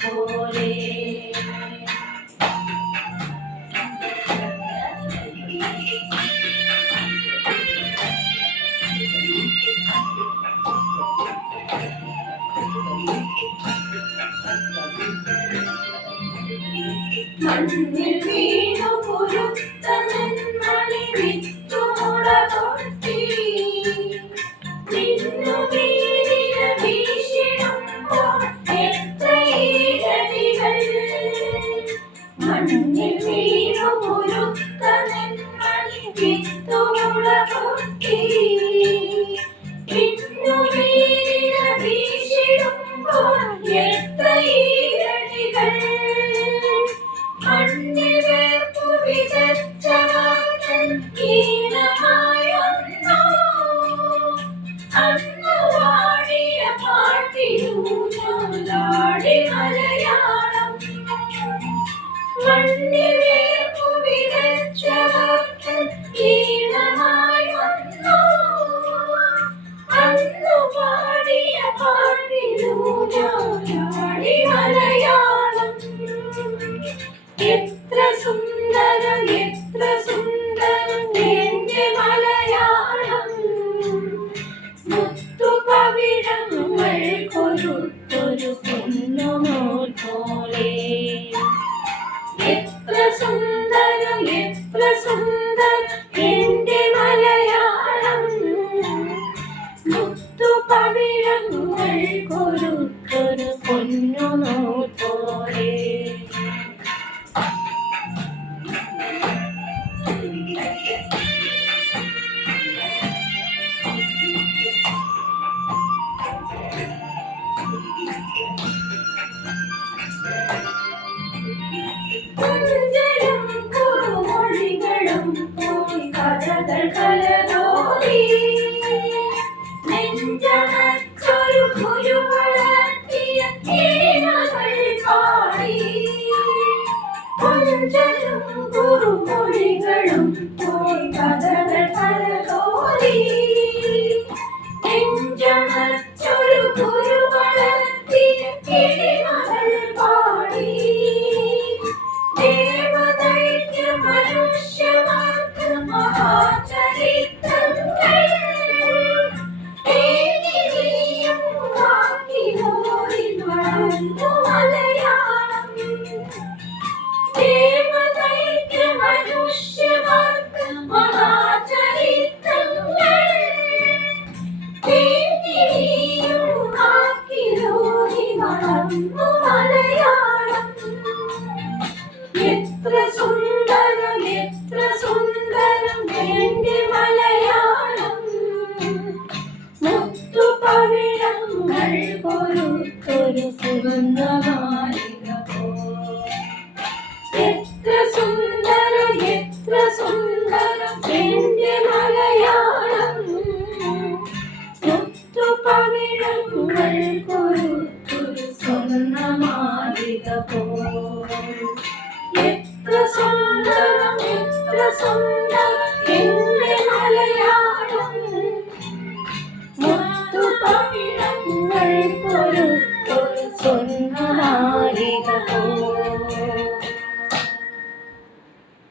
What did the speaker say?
പോലെ മണ്ണിൽ വീണു പൊരുത്തനൻ അന്നു പാടിയ പാട്ടിലൂടെ മലയാള Turn it. വസന്തം എന്റെ മലയാളം മുത്തു പവിഴങ്ങൾ കൊരുക്കൊരു Thank you. കാതൽ കലതോടി നെഞ്ചണച്ചൊരു കുരു വളർത്തിയ ഏനകൾ പാടി കുഞ്ചലും some